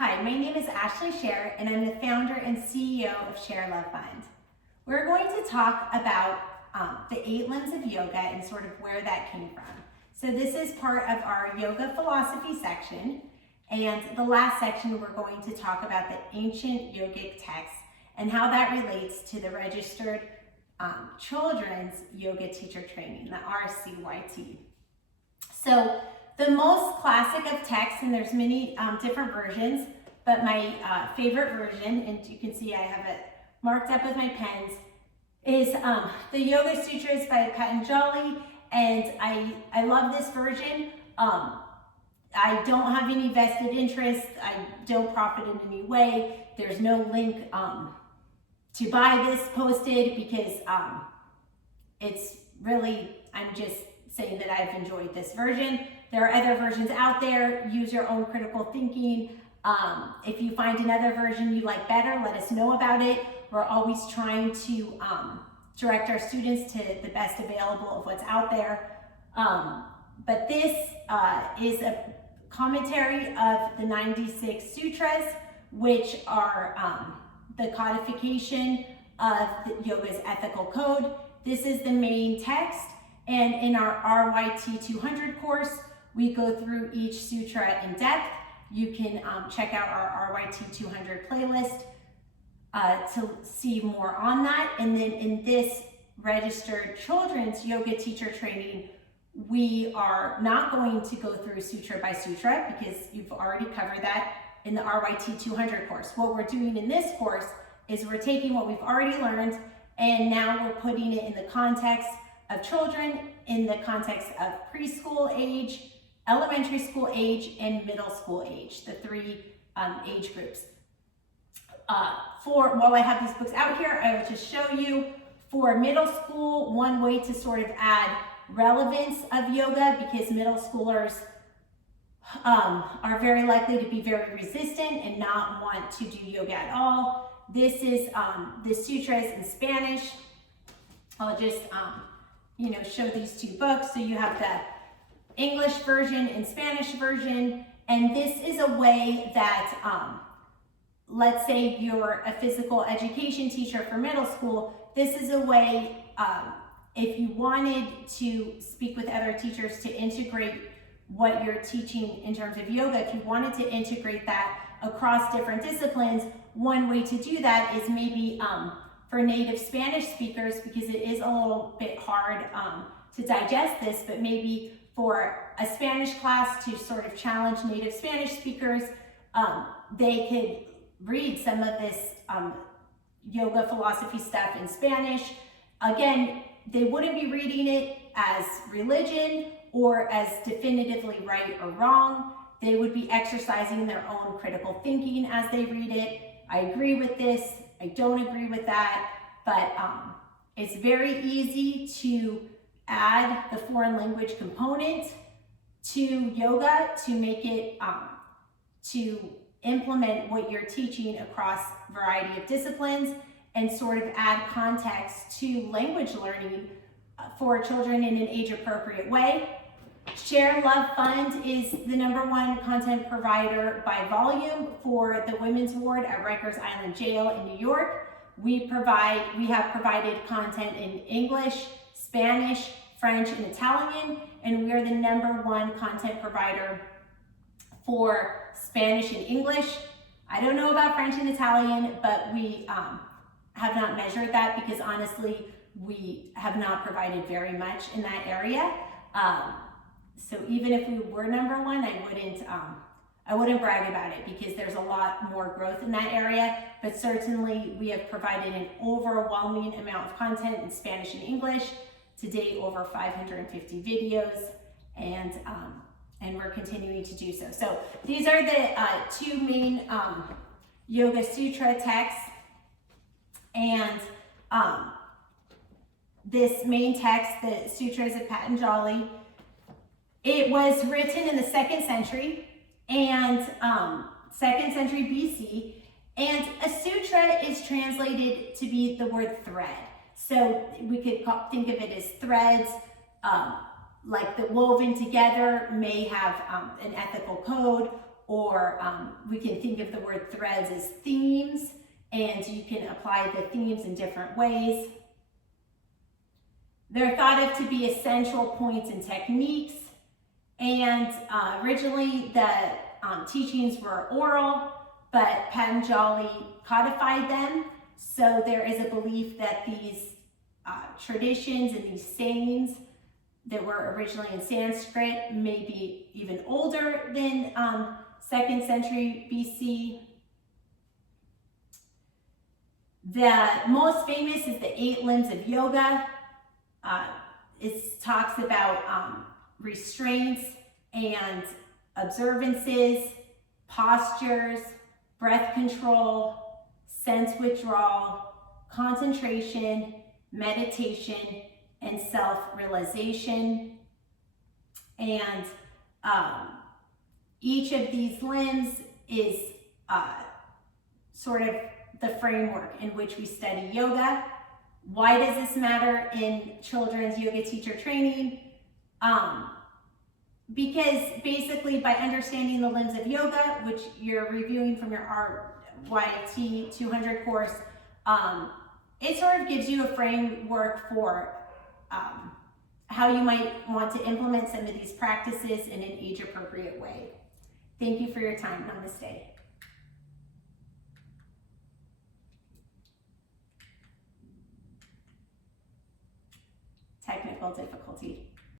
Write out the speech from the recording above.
Hi, my name is Ashley Scher, and I'm the founder and CEO of ShareLove.Fund. We're going to talk about the 8 limbs of yoga and sort of where that came from. So this is part of our yoga philosophy section, and the last section we're going to talk about the ancient yogic texts and how that relates to the registered children's yoga teacher training, the RCYT. So the most classic of texts, and there's many different versions, but my favorite version, and you can see I have it marked up with my pens, is the Yoga Sutras by Patanjali, and I love this version. I don't have any vested interest. I don't profit in any way. There's no link to buy this posted because it's really, I'm just saying that I've enjoyed this version. There are other versions out there. Use your own critical thinking. If you find another version you like better, let us know about it. We're always trying to direct our students to the best available of what's out there. But this is a commentary of the 96 Sutras, which are the codification of the yoga's ethical code. This is the main text, and in our RYT 200 course, we go through each sutra in depth. You can check out our RYT 200 playlist to see more on that. And then in this registered children's yoga teacher training, we are not going to go through sutra by sutra because you've already covered that in the RYT 200 course. What we're doing in this course is we're taking what we've already learned and now we're putting it in the context of children, in the context of preschool age, elementary school age, and middle school age, the 3 age groups. While I have these books out here, I will just show you for middle school, one way to sort of add relevance of yoga, because middle schoolers are very likely to be very resistant and not want to do yoga at all. This is the sutras in Spanish. I'll just show these 2 books. So you have the English version and Spanish version, and this is a way that let's say you're a physical education teacher for middle school. This is a way if you wanted to speak with other teachers to integrate what you're teaching in terms of yoga, if you wanted to integrate that across different disciplines, one way to do that is maybe for native Spanish speakers, because it is a little bit hard to digest this, but maybe for a Spanish class to sort of challenge native Spanish speakers, they could read some of this yoga philosophy stuff in Spanish. Again, they wouldn't be reading it as religion or as definitively right or wrong. They would be exercising their own critical thinking as they read it. I agree with this, I don't agree with that, but it's very easy to add the foreign language component to yoga to make it, to implement what you're teaching across a variety of disciplines and sort of add context to language learning for children in an age-appropriate way. ShareLove.Fund is the #1 content provider by volume for the women's ward at Rikers Island Jail in New York. We have provided content in English, Spanish, French, and Italian, and we are the #1 content provider for Spanish and English. I don't know about French and Italian, but we have not measured that because honestly, we have not provided very much in that area. So even if we were #1, I wouldn't brag about it because there's a lot more growth in that area, but certainly we have provided an overwhelming amount of content in Spanish and English, to date over 550 videos, and we're continuing to do so. So these are the 2 main Yoga Sutra texts, and this main text, the Sutras of Patanjali, it was written in the 2nd century, and 2nd century BC, and a sutra is translated to be the word thread. So we could think of it as threads, like the woven together may have an ethical code, or we can think of the word threads as themes, and you can apply the themes in different ways. They're thought of to be essential points and techniques, and originally the teachings were oral, but Patanjali codified them. So there is a belief that these traditions and these sayings that were originally in Sanskrit may be even older than 2nd century BC. The most famous is the 8 limbs of yoga. It talks about restraints and observances, postures, breath control, sense withdrawal, concentration, meditation, and self-realization. And each of these limbs is sort of the framework in which we study yoga. Why does this matter in children's yoga teacher training? Because basically by understanding the limbs of yoga, which you're reviewing from your RCYT 200 course, it sort of gives you a framework for how you might want to implement some of these practices in an age-appropriate way. Thank you for your time. Namaste. Technical difficulty.